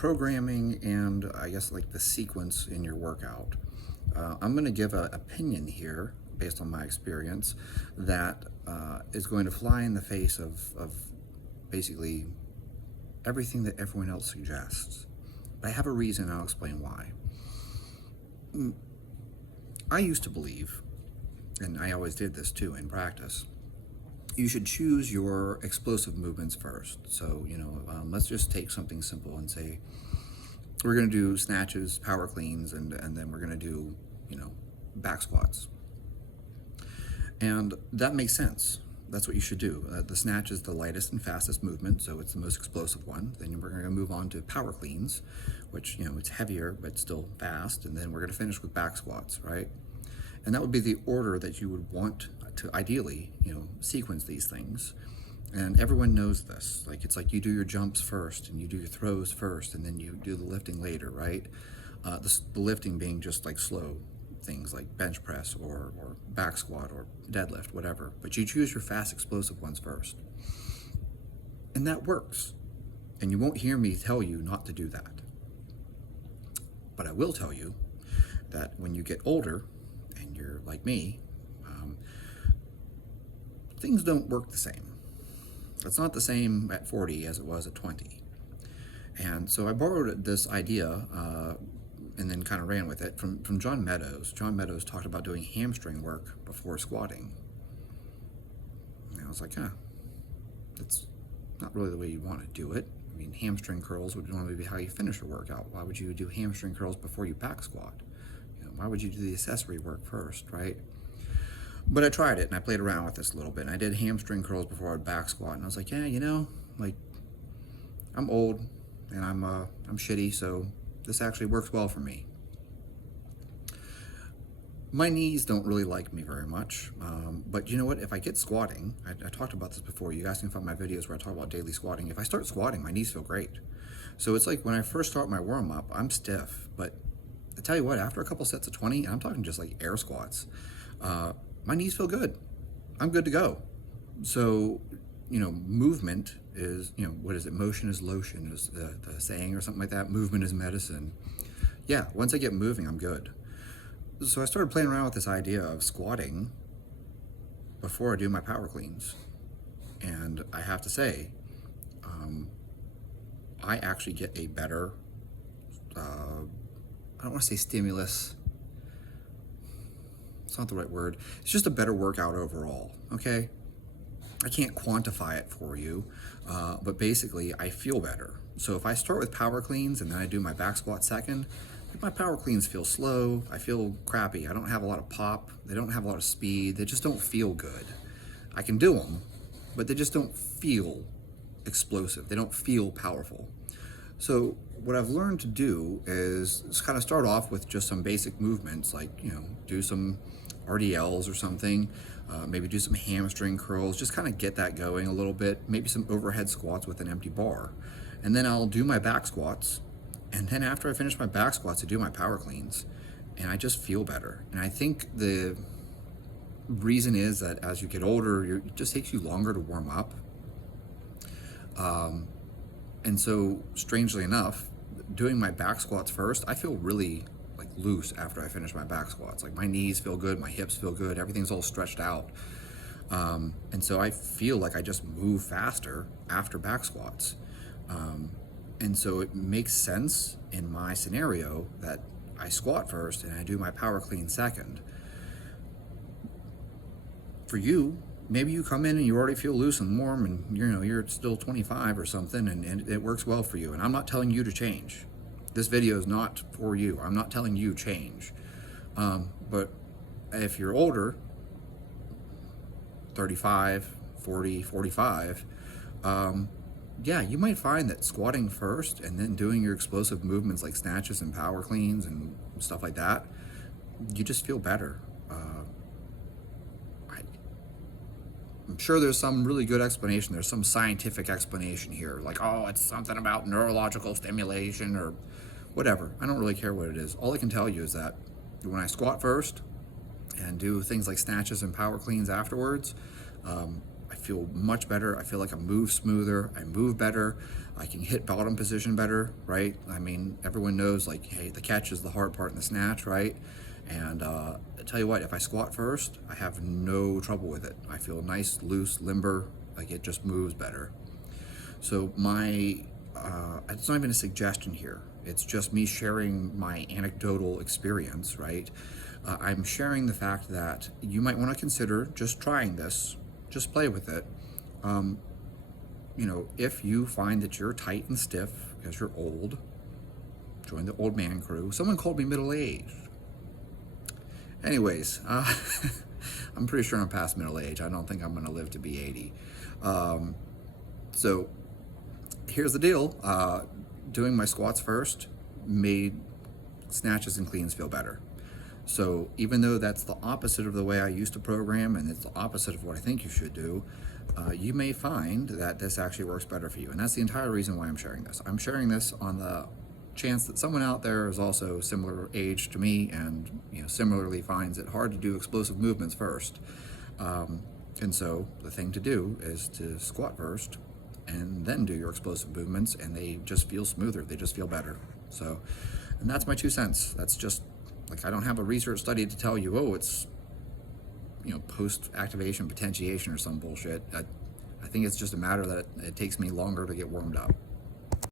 programming and I guess like the sequence in your workout. I'm going to give an opinion here based on my experience that is going to fly in the face of basically everything that everyone else suggests. But I have a reason, and I'll explain why. I used to believe, and I always did this too in practice, you should choose your explosive movements first. So, let's just take something simple and say, we're going to do snatches, power cleans, and then we're going to do, back squats. And that makes sense. That's what you should do. The snatch is the lightest and fastest movement, so it's the most explosive one. Then we're going to move on to power cleans, which, it's heavier, but still fast. And then we're going to finish with back squats, right? And that would be the order that you would want to ideally, sequence these things. And everyone knows this. It's like you do your jumps first and you do your throws first and then you do the lifting later, right? The lifting being just like slow things like bench press or back squat or deadlift, whatever. But you choose your fast, explosive ones first. And that works. And you won't hear me tell you not to do that. But I will tell you that when you get older and you're like me, things don't work the same. It's not the same at 40 as it was at 20. And so I borrowed this idea and then kind of ran with it from John Meadows. John Meadows talked about doing hamstring work before squatting. And I was like, that's not really the way you want to do it. I mean, hamstring curls would normally be how you finish a workout. Why would you do hamstring curls before you back squat? Why would you do the accessory work first, right? But I tried it and I played around with this a little bit. And I did hamstring curls before I'd back squat. And I was like, I'm old and I'm shitty, so this actually works well for me. My knees don't really like me very much. But you know what? If I get squatting, I talked about this before. You guys can find my videos where I talk about daily squatting. If I start squatting, my knees feel great. So it's like when I first start my warm up, I'm stiff. But I tell you what, after a couple sets of 20, and I'm talking just like air squats, my knees feel good. I'm good to go. So, movement is, what is it? Motion is lotion is the saying or something like that. Movement is medicine. Yeah, once I get moving, I'm good. So I started playing around with this idea of squatting before I do my power cleans. And I have to say, I actually get a better, I don't want to say stimulus. It's not the right word. It's just a better workout overall, okay? I can't quantify it for you, but basically I feel better. So if I start with power cleans and then I do my back squat second, my power cleans feel slow. I feel crappy. I don't have a lot of pop. They don't have a lot of speed. They just don't feel good. I can do them, but they just don't feel explosive. They don't feel powerful. So what I've learned to do is kind of start off with just some basic movements, like, do some RDLs or something, maybe do some hamstring curls, just kind of get that going a little bit, maybe some overhead squats with an empty bar. And then I'll do my back squats. And then after I finish my back squats, I do my power cleans. And I just feel better. And I think the reason is that as you get older, it just takes you longer to warm up. And so, strangely enough, doing my back squats first, I feel really loose after I finish my back squats. Like my knees feel good, my hips feel good, everything's all stretched out. And so I feel like I just move faster after back squats. And so it makes sense in my scenario that I squat first and I do my power clean second. For you, maybe you come in and you already feel loose and warm and you're still 25 or something and it works well for you. And I'm not telling you to change. This video is not for you. I'm not telling you change. But if you're older, 35, 40, 45, you might find that squatting first and then doing your explosive movements like snatches and power cleans and stuff like that, you just feel better. I'm sure there's some really good explanation. There's some scientific explanation here, like, it's something about neurological stimulation or whatever. I don't really care what it is. All I can tell you is that when I squat first and do things like snatches and power cleans afterwards, I feel much better. I feel like I move smoother. I move better. I can hit bottom position better, right? I mean, everyone knows, like, hey, the catch is the hard part in the snatch, right? And I tell you what, if I squat first, I have no trouble with it. I feel nice, loose, limber, like it just moves better. So it's not even a suggestion here. It's just me sharing my anecdotal experience, right? I'm sharing the fact that you might want to consider just trying this, just play with it. If you find that you're tight and stiff because you're old, join the old man crew. Someone called me middle-aged. Anyways, I'm pretty sure I'm past middle age. I don't think I'm going to live to be 80. So here's the deal. Doing my squats first made snatches and cleans feel better. So even though that's the opposite of the way I used to program, and it's the opposite of what I think you should do, you may find that this actually works better for you. And that's the entire reason why I'm sharing this. I'm sharing this on the chance that someone out there is also similar age to me and similarly finds it hard to do explosive movements first. And so the thing to do is to squat first and then do your explosive movements, and they just feel smoother. They just feel better. So, and that's my 2 cents. That's just, like, I don't have a research study to tell you, oh, it's, post-activation potentiation or some bullshit. I think it's just a matter that it takes me longer to get warmed up.